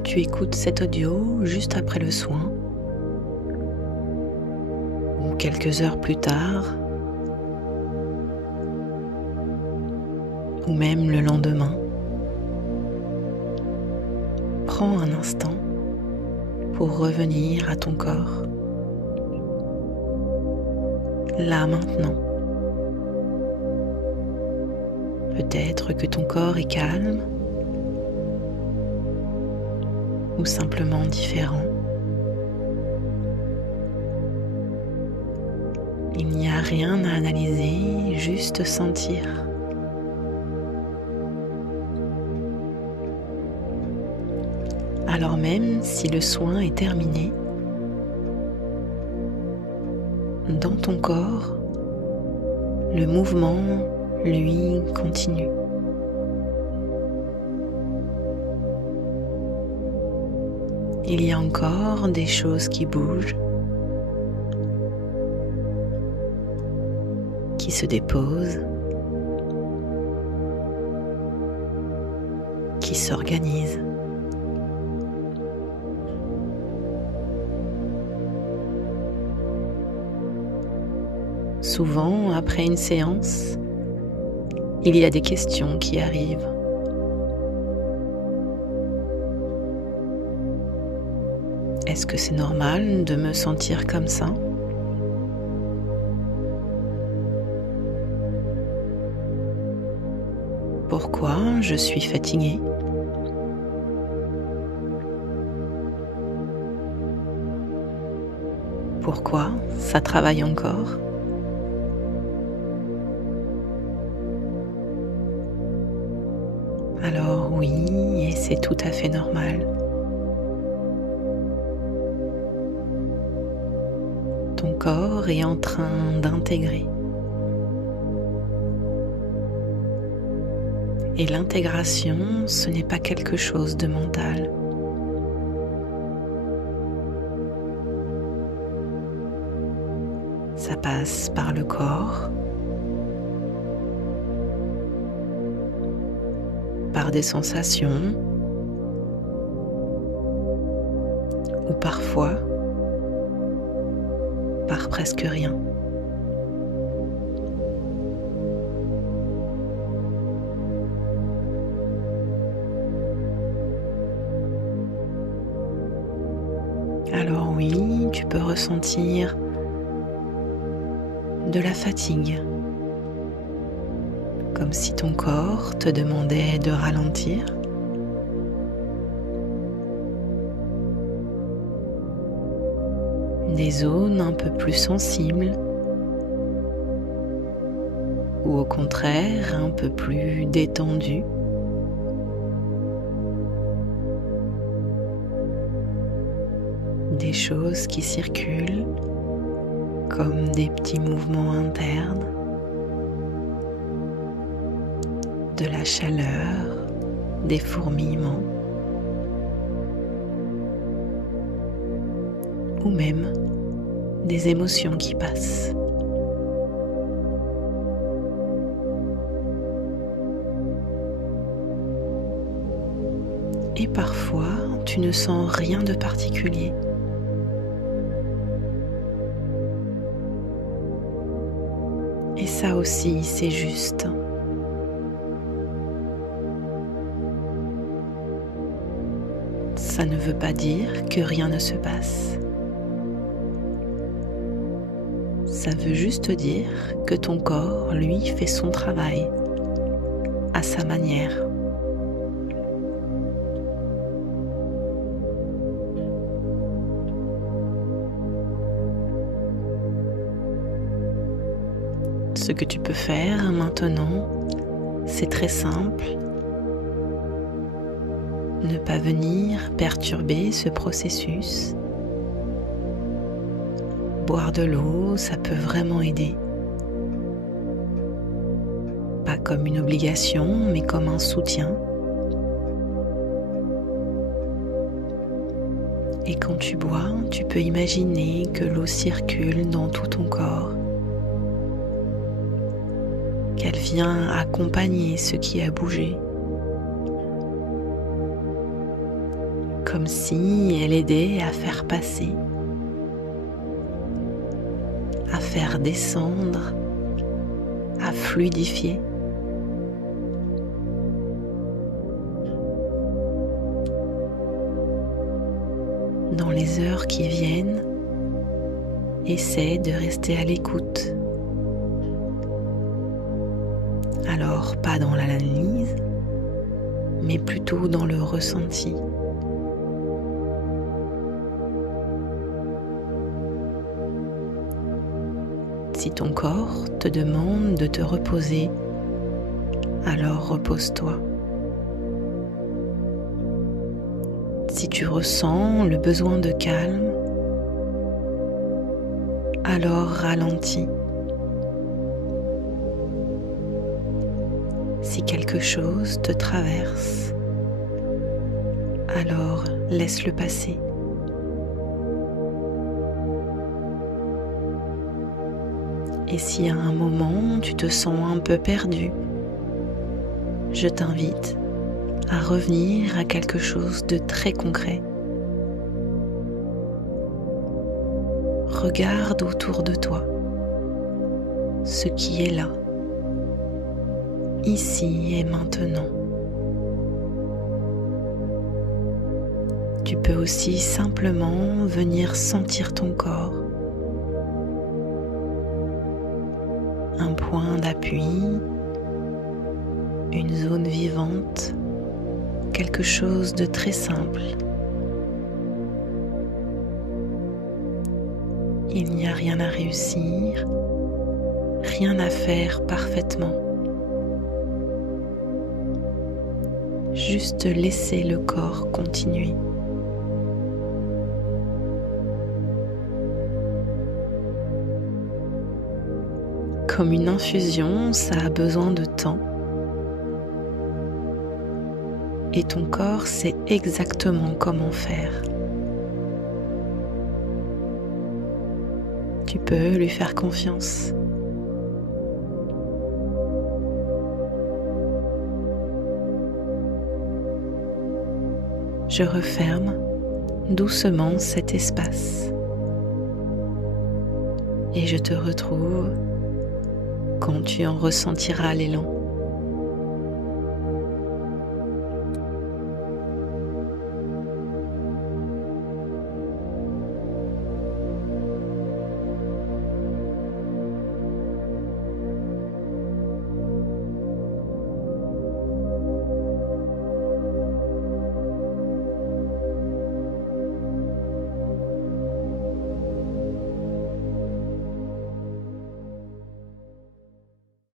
que tu écoutes cet audio juste après le soin ou quelques heures plus tard ou même le lendemain, prends un instant pour revenir à ton corps, là maintenant. Peut-être que ton corps est calme ou simplement différent. Il n'y a rien à analyser, juste sentir. Alors même si le soin est terminé, dans ton corps, le mouvement, lui, continue. Il y a encore des choses qui bougent, qui se déposent, qui s'organisent. Souvent, après une séance, il y a des questions qui arrivent. Est-ce que c'est normal de me sentir comme ça? Pourquoi je suis fatiguée? Pourquoi ça travaille encore? Alors oui, et c'est tout à fait normal. Ton corps est en train d'intégrer. Et l'intégration, ce n'est pas quelque chose de mental. Ça passe par le corps, par des sensations, ou parfois par presque rien. Alors oui, tu peux ressentir de la fatigue, comme si ton corps te demandait de ralentir. Des zones un peu plus sensibles ou au contraire un peu plus détendues. Des choses qui circulent comme des petits mouvements internes, de la chaleur, des fourmillements ou même des émotions qui passent. Et parfois, tu ne sens rien de particulier. Et ça aussi, c'est juste. Ça ne veut pas dire que rien ne se passe. Ça veut juste dire que ton corps, lui, fait son travail à sa manière. Ce que tu peux faire maintenant, c'est très simple. Ne pas venir perturber ce processus. Boire de l'eau, ça peut vraiment aider. Pas comme une obligation, mais comme un soutien. Et quand tu bois, tu peux imaginer que l'eau circule dans tout ton corps, qu'elle vient accompagner ce qui a bougé, comme si elle aidait à faire passer, à faire descendre, à fluidifier. Dans les heures qui viennent, essaie de rester à l'écoute. Alors, pas dans l'analyse, mais plutôt dans le ressenti. Si ton corps te demande de te reposer, alors repose-toi. Si tu ressens le besoin de calme, alors ralentis. Si quelque chose te traverse, alors laisse-le passer. Et si à un moment tu te sens un peu perdu, je t'invite à revenir à quelque chose de très concret. Regarde autour de toi ce qui est là, ici et maintenant. Tu peux aussi simplement venir sentir ton corps, un point d'appui, une zone vivante, quelque chose de très simple. Il n'y a rien à réussir, rien à faire parfaitement. Juste laisser le corps continuer. Comme une infusion, ça a besoin de temps. Et ton corps sait exactement comment faire. Tu peux lui faire confiance. Je referme doucement cet espace et je te retrouve quand tu en ressentiras l'élan.